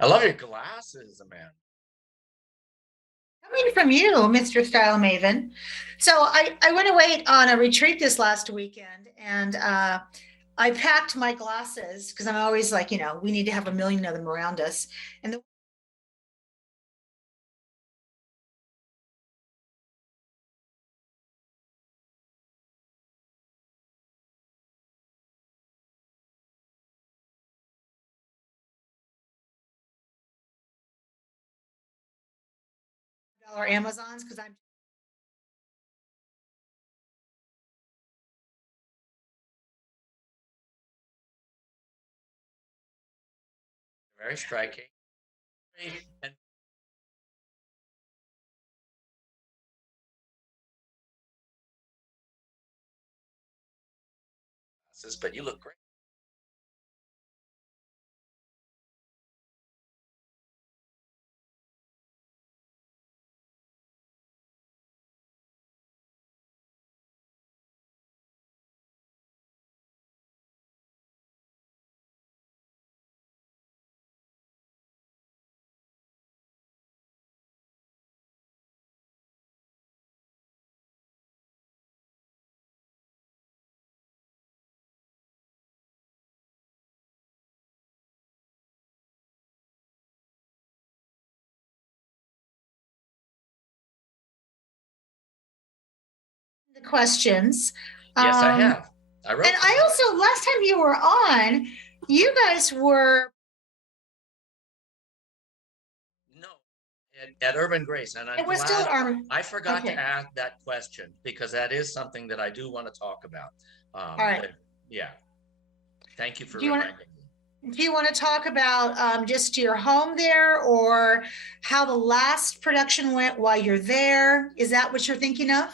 I love your glasses, man. Coming from you, Mr. Style Maven. So I went away on a retreat this last weekend and I packed my glasses because I'm always like, we need to have a million of them around us. And the dollar Amazons because I'm Very striking. And glasses, but you look great. the questions. Yes, I Um, have. I and wrote them. I also, last time you were on, you guys were, No, at Urban Grace, and I'm it was still glad arm. I forgot to Okay. ask that question because that is something that I do want to talk about. All right. But yeah, thank you for Do you want reminding me. Do you want to talk about just your home there or how the last production went while you're there? Is that what you're thinking of?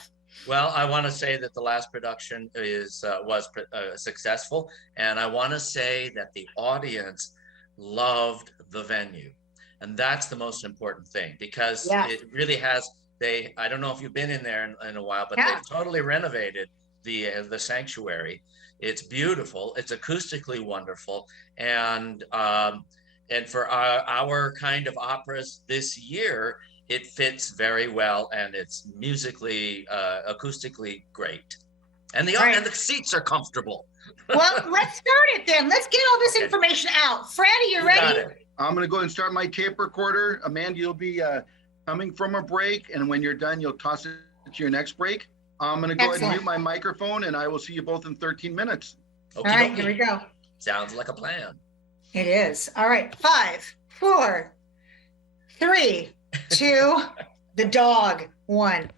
Well, I want to say that the last production was successful, and I want to say that the audience loved the venue, and that's the most important thing because Yeah. it really has. I don't know if you've been in there in a while, but Yeah. they've totally renovated the sanctuary. It's beautiful. It's acoustically wonderful, and and for our kind of operas this year, it fits very well and it's musically acoustically great, and All right. the seats are comfortable. Well, let's start it then. Let's get all this Okay. information out. Fred, are you You ready? got it. I'm going to go ahead and start my tape recorder. Amanda, you'll be coming from a break, and when you're done, you'll toss it to your next break. I'm going to go ahead and mute my microphone, and I will see you both in 13 minutes. All right, here we go. Sounds like a plan. It is. All right, 5, 4, 3, 2, the dog, 1.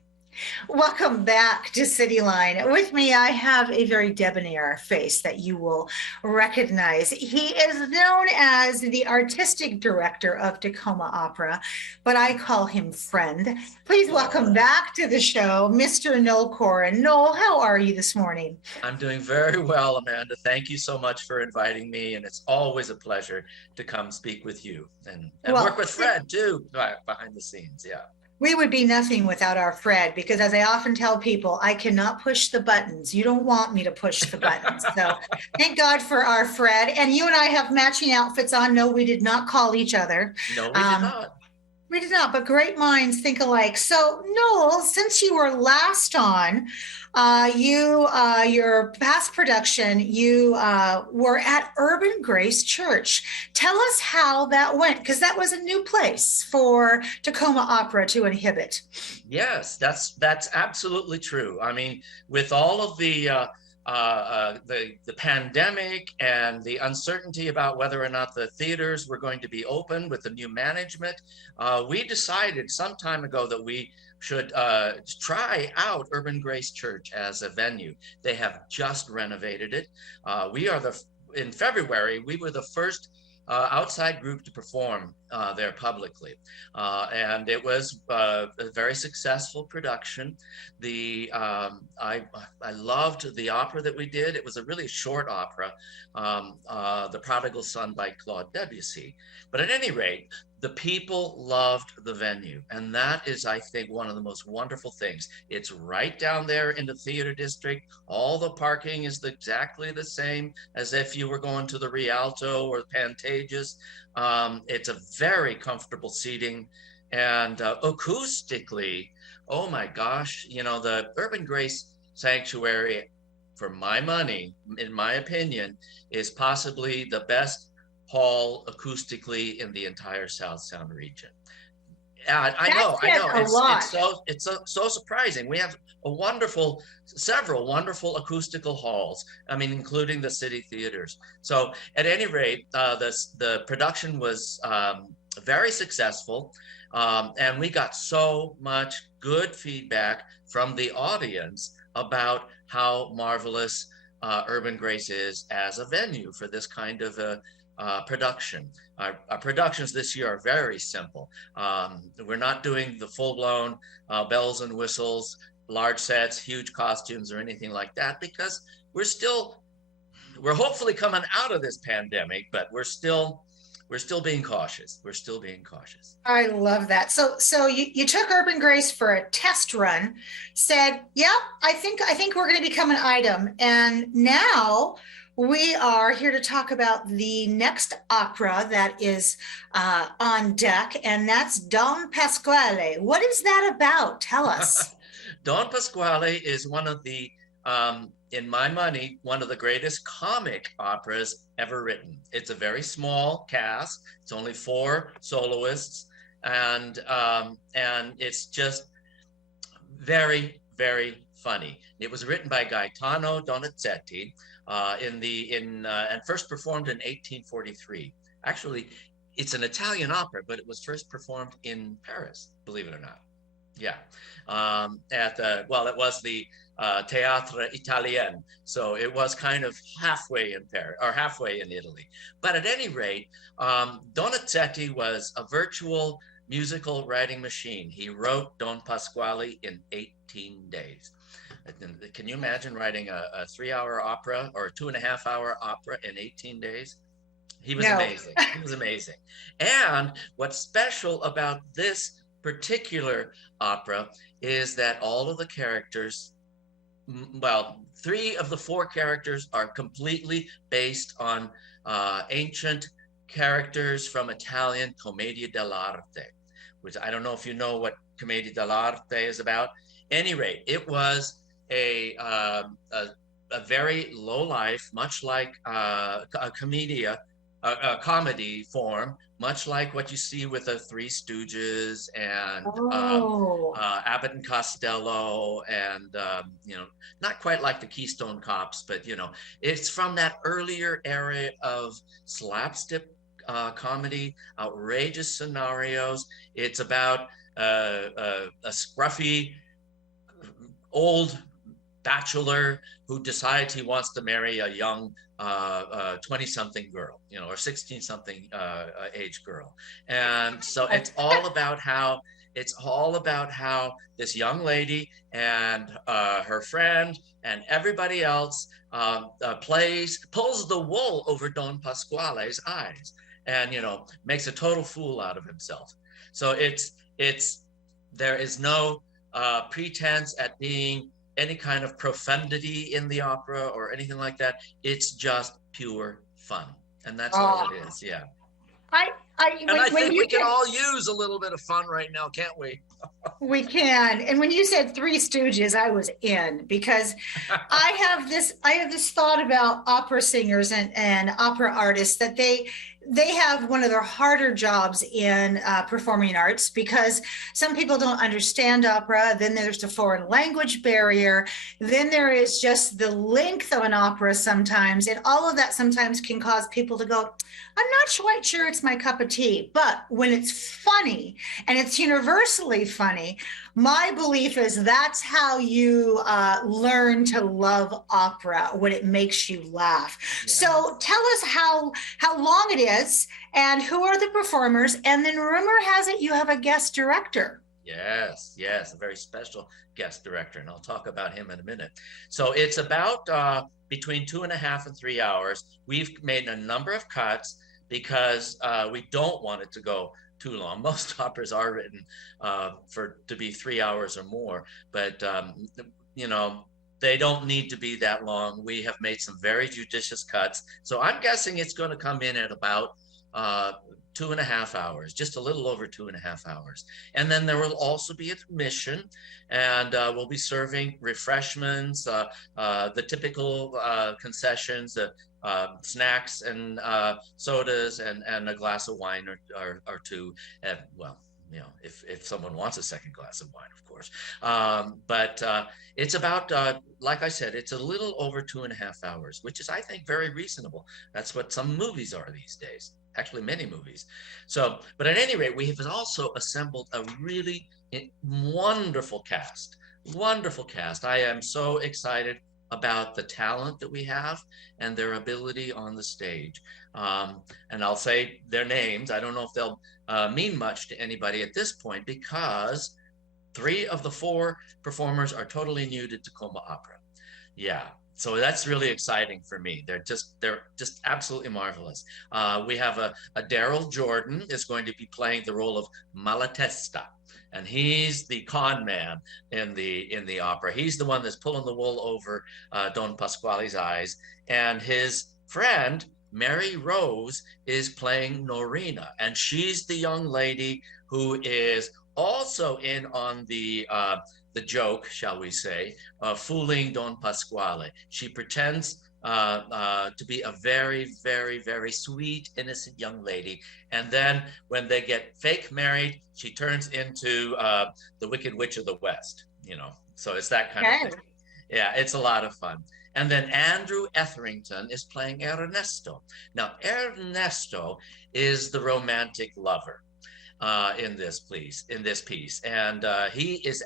Welcome back to Cityline. With me, I have a very debonair face that you will recognize. He is known as the artistic director of Tacoma Opera, but I call him friend. Please welcome back to the show, Mr. Noel Corin. Noel, how are you this morning? I'm doing very well, Amanda. Thank you so much for inviting me, and it's always a pleasure to come speak with you and work with Fred too behind the scenes. Yeah. We would be nothing without our Fred because, as I often tell people, I cannot push the buttons. You don't want me to push the buttons. So thank God for our Fred. And you and I have matching outfits on. No, we did not call each other. No, we did not. We did not, but great minds think alike. So, Noel, since you were last on, your past production, you were at Urban Grace Church. Tell us how that went, because that was a new place for Tacoma Opera to inhabit. Yes, that's absolutely true. I mean, with all of the pandemic and the uncertainty about whether or not the theaters were going to be open with the new management, we decided some time ago that we should try out Urban Grace Church as a venue. They have just renovated it. In February, we were the first outside group to perform there publicly. And it was a very successful production. I loved the opera that we did. It was a really short opera, The Prodigal Son by Claude Debussy. But at any rate, the people loved the venue. And that is, I think, one of the most wonderful things. It's right down there in the theater district. All the parking is exactly the same as if you were going to the Rialto or Pantages. It's a very comfortable seating, and acoustically, oh my gosh, the Urban Grace Sanctuary, for my money, in my opinion, is possibly the best hall acoustically in the entire South Sound region. I know. It's so surprising. We have several wonderful acoustical halls. I mean, including the city theaters. So, at any rate, the production was very successful, and we got so much good feedback from the audience about how marvelous Urban Grace is as a venue for this kind of production. Our productions this year are very simple. We're not doing the full-blown bells and whistles, large sets, huge costumes, or anything like that, because we're hopefully coming out of this pandemic, but we're still being cautious. We're still being cautious. I love that. So you took Urban Grace for a test run, said, "Yep, I think we're going to become an item," and now we are here to talk about the next opera that is on deck, and that's Don Pasquale. What is that about? Tell us. Don Pasquale is one of the, in my money, one of the greatest comic operas ever written. It's a very small cast. It's only 4 soloists, and it's just very, very funny. It was written by Gaetano Donizetti, and first performed in 1843. Actually, it's an Italian opera, but it was first performed in Paris, believe it or not. Yeah, it was the Teatro Italien, so it was kind of halfway in Paris or halfway in Italy. But at any rate, Donizetti was a virtual musical writing machine. He wrote Don Pasquale in 18 days. Can you imagine writing a 3-hour opera or a 2.5-hour opera in 18 days? He was amazing. He was amazing. And what's special about this particular opera is that all of the characters, well, 3 of the 4 characters are completely based on ancient characters from Italian Commedia dell'arte, which I don't know if you know what Commedia dell'arte is about. Any rate, it was a very low life, much like a comedy form, much like what you see with the Three Stooges and Abbott and Costello, and not quite like the Keystone Cops, but it's from that earlier era of slapstick comedy, outrageous scenarios. It's about a scruffy old bachelor who decides he wants to marry a young 20-something girl, or 16-something age girl. And so it's all about how this young lady and her friend and everybody else pulls the wool over Don Pasquale's eyes, and makes a total fool out of himself. So there is no pretense at being any kind of profundity in the opera or anything like that. It's just pure fun, and that's all it is. Yeah. I think we can all use a little bit of fun right now, can't we? We can. And when you said Three Stooges, I was in, because I have this thought about opera singers and opera artists, that they have one of their harder jobs in performing arts, because some people don't understand opera. Then there's the foreign language barrier. Then there is just the length of an opera sometimes. And all of that sometimes can cause people to go, I'm not quite sure it's my cup of tea. But when it's funny, and it's universally funny, my belief is that's how you learn to love opera, when it makes you laugh. Yeah. So tell us how long it is and who are the performers. And then rumor has it you have a guest director. Yes, a very special guest director, and I'll talk about him in a minute. So it's about between 2.5 and 3 hours. We've made a number of cuts because we don't want it to go too long. Most operas are written to be 3 hours or more, but you know, they don't need to be that long. We have made some very judicious cuts. So I'm guessing it's going to come in at about 2.5 hours, just a little over 2.5 hours. And then there will also be intermission, and we'll be serving refreshments, the typical concessions, snacks and sodas, and a glass of wine or two. Well, you know, if someone wants a second glass of wine, of course. But it's about, like I said, it's a little over 2.5 hours, which is, I think, very reasonable. That's what some movies are these days. Actually, many movies. So, but at any rate, we have also assembled a really wonderful cast. Wonderful cast. I am so excited about the talent that we have and their ability on the stage. And I'll say their names. I don't know if they'll mean much to anybody at this point, because 3 of the 4 performers are totally new to Tacoma Opera. Yeah. So that's really exciting for me. They're just absolutely marvelous. We have a Daryl Jordan is going to be playing the role of Malatesta, and he's the con man in the opera. He's the one that's pulling the wool over Don Pasquale's eyes, and his friend Mary Rose is playing Norina, and she's the young lady who is also in on the joke, shall we say, fooling Don Pasquale. She pretends to be a very, very, very sweet, innocent young lady. And then when they get fake married, she turns into the Wicked Witch of the West, you know. So it's that kind of thing. Yeah, it's a lot of fun. And then Andrew Etherington is playing Ernesto. Now, Ernesto is the romantic lover in this piece, and he is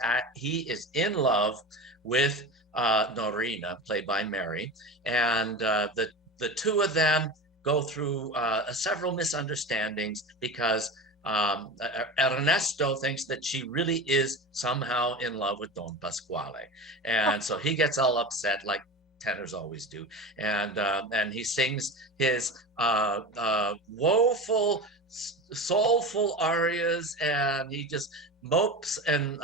in love with Norina, played by Mary, and the two of them go through several misunderstandings because Ernesto thinks that she really is somehow in love with Don Pasquale, and so he gets all upset, like tenors always do, and he sings his woeful, soulful arias, and he just mopes and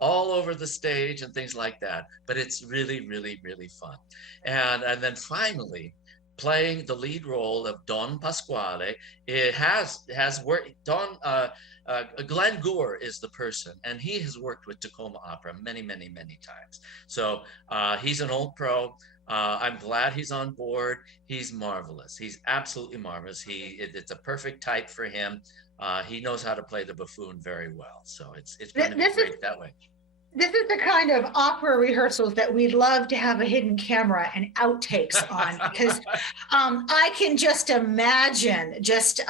all over the stage and things like that. But it's really, really, really fun. And then finally, playing the lead role of Don Pasquale, it has worked. Glenn Gore is the person, and he has worked with Tacoma Opera many, many, many times. So he's an old pro. I'm glad he's on board. He's marvelous. He's absolutely marvelous. It's a perfect type for him. He knows how to play the buffoon very well. So it's going to be great that way. This is the kind of opera rehearsals that we'd love to have a hidden camera and outtakes on, because I can just imagine just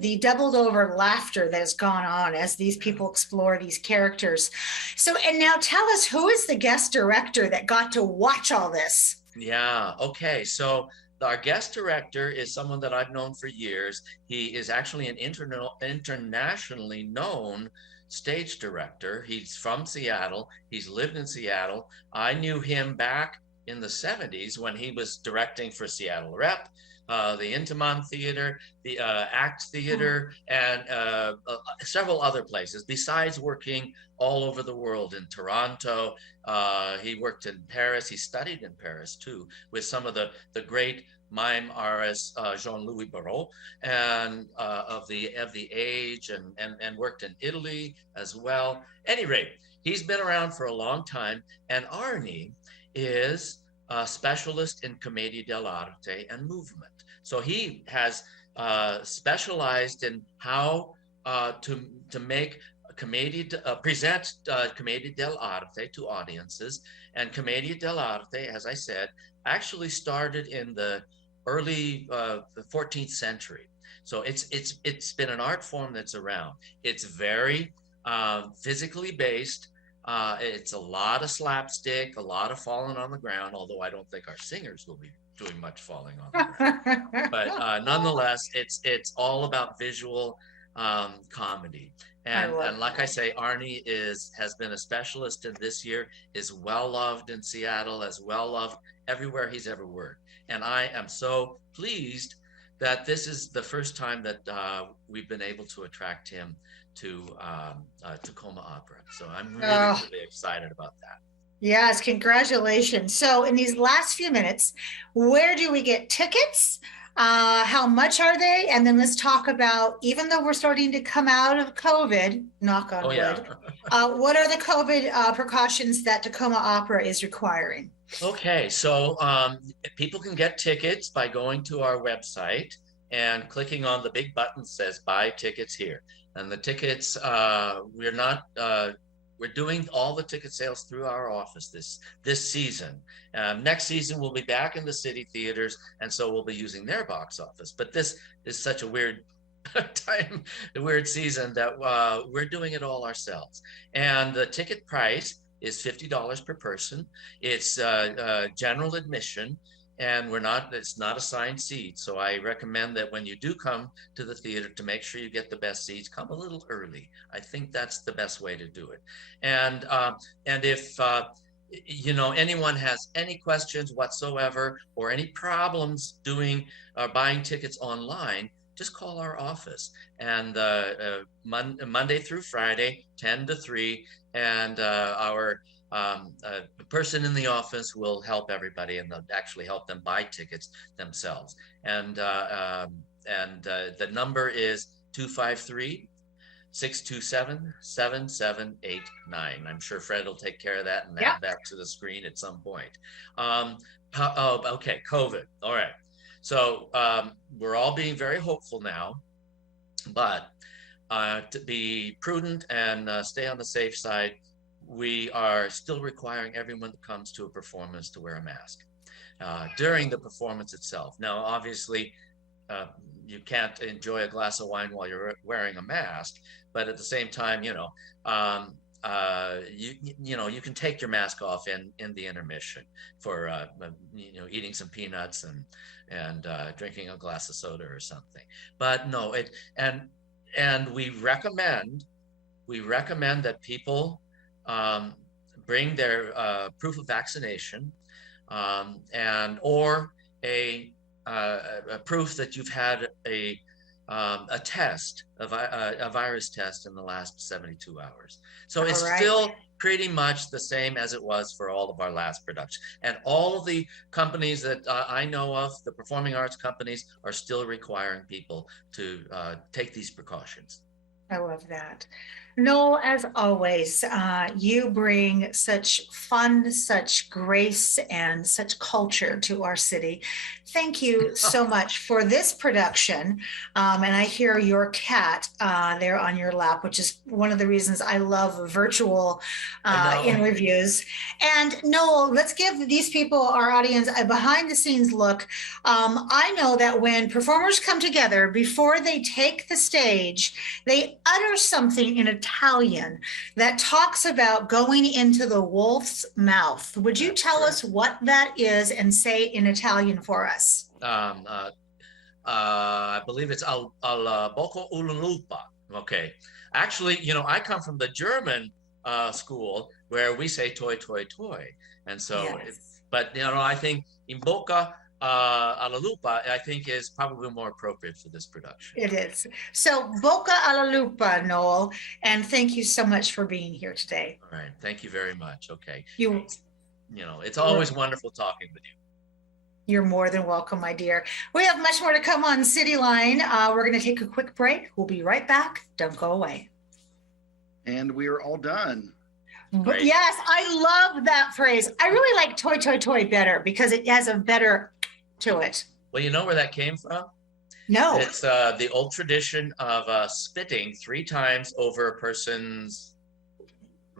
the doubled over laughter that has gone on as these people explore these characters. So, and now tell us, who is the guest director that got to watch all this? Yeah, okay. So our guest director is someone that I've known for years. He is actually an internationally known stage director. He's from Seattle. He's lived in Seattle. I knew him back in the 70s when he was directing for Seattle Rep, the Intiman Theater, the Act Theater, and several other places, besides working all over the world in Toronto. He worked in Paris. He studied in Paris too, with some of the great mime artist Jean-Louis Barrault, and of the age, and worked in Italy as well. Any rate, he's been around for a long time, and Arnie is a specialist in commedia dell'arte and movement. So he has specialized in how to make present commedia dell'arte to audiences. And commedia dell'arte, as I said, actually started in the early the 14th century. So it's been an art form that's around. It's very physically based. It's a lot of slapstick, a lot of falling on the ground, although I don't think our singers will be doing much falling on the ground. But nonetheless, it's all about visual comedy. And like I say, Arnie has been a specialist in this year, is well loved in Seattle, as well loved everywhere he's ever worked. And I am so pleased that this is the first time that we've been able to attract him to Tacoma Opera. So I'm really excited about that. Yes, congratulations. So in these last few minutes, where do we get tickets? How much are they? And then let's talk about, even though we're starting to come out of COVID, knock on wood, what are the COVID precautions that Tacoma Opera is requiring? Okay, so people can get tickets by going to our website and clicking on the big button that says buy tickets here. And the tickets, we're doing all the ticket sales through our office this season. Next season, we'll be back in the city theaters, and so we'll be using their box office. But this is such a weird time, a weird season, that we're doing it all ourselves. And the ticket price is $50 per person. It's general admission, and it's not assigned seats. So I recommend that when you do come to the theater, to make sure you get the best seats, come a little early. I think that's the best way to do it. And if anyone has any questions whatsoever or any problems buying tickets online, just call our office. And Monday through Friday, 10 to 3, and our person in the office will help everybody, and they'll actually help them buy tickets themselves. And the number is 253-627-7789. I'm sure Fred will take care of that and add that to the screen at some point. Okay, COVID. All right. So we're all being very hopeful now, but to be prudent and stay on the safe side, we are still requiring everyone that comes to a performance to wear a mask during the performance itself. Now, obviously, you can't enjoy a glass of wine while you're wearing a mask, but at the same time, you can take your mask off in the intermission for eating some peanuts and drinking a glass of soda or something. But no, and we recommend that people bring their proof of vaccination or a proof that you've had a test, a virus test in the last 72 hours. So it's still pretty much the same as it was for all of our last production. And all of the companies that I know of, the performing arts companies, are still requiring people to take these precautions. I love that. Noel, as always, you bring such fun, such grace, and such culture to our city. Thank you so much for this production. And I hear your cat there on your lap, which is one of the reasons I love virtual interviews. And Noel, let's give these people, our audience, a behind the scenes look. I know that when performers come together, before they take the stage, they utter something in Italian that talks about going into the wolf's mouth. Would you tell us what that is and say in Italian for us? I believe it's al bocco ululupa. Okay. Actually, I come from the German school where we say toy, toy, toy. And so, but I think in bocca alla lupa, I think, is probably more appropriate for this production. It is. So bocca alla lupa, Noel, and thank you so much for being here today. All right. Thank you very much. Okay. It's always wonderful talking with you. You're more than welcome, my dear. We have much more to come on Cityline. We're going to take a quick break. We'll be right back. Don't go away. And we are all done. But yes, I love that phrase. I really like toy, toy, toy better because it has a better to it. Well, you know where that came from? No. It's the old tradition of spitting 3 times over a person's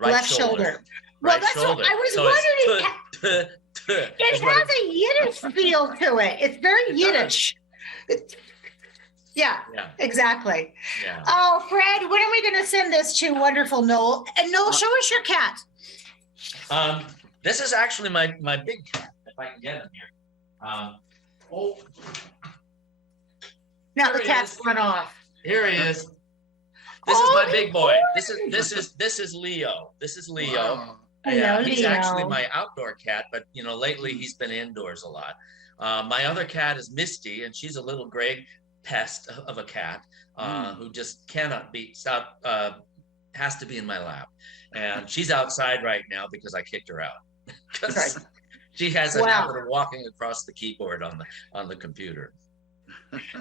left shoulder. Well, that's shoulder. What I was wondering. It has a Yiddish feel to it. It's very Yiddish. Yeah, exactly. Yeah. Oh, Fred, when are we going to send this to wonderful Noel? And Noel, show us your cat. This is actually my big cat, if I can get him here. Now the cat's run off. Here he is. This is my big boy. This is Leo. This is Leo. Hello, he's Leo. Actually my outdoor cat, but lately he's been indoors a lot. My other cat is Misty, and she's a little gray pest of a cat who just cannot be stopped, has to be in my lap. And she's outside right now because I kicked her out. Because she has a habit of walking across the keyboard on the computer.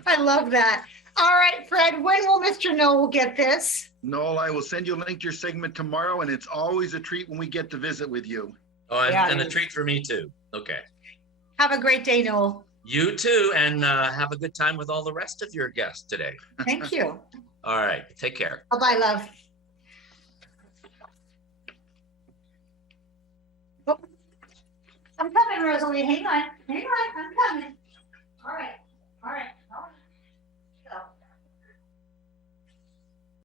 I love that. All right, Fred, when will Mr. Noel get this? Noel, I will send you a link to your segment tomorrow, and it's always a treat when we get to visit with you. Oh, and a treat for me too. Okay. Have a great day, Noel. You too, and have a good time with all the rest of your guests today. Thank you. All right, take care. Bye-bye, love. Oh, I'm coming, Rosalie. Hang on. I'm coming.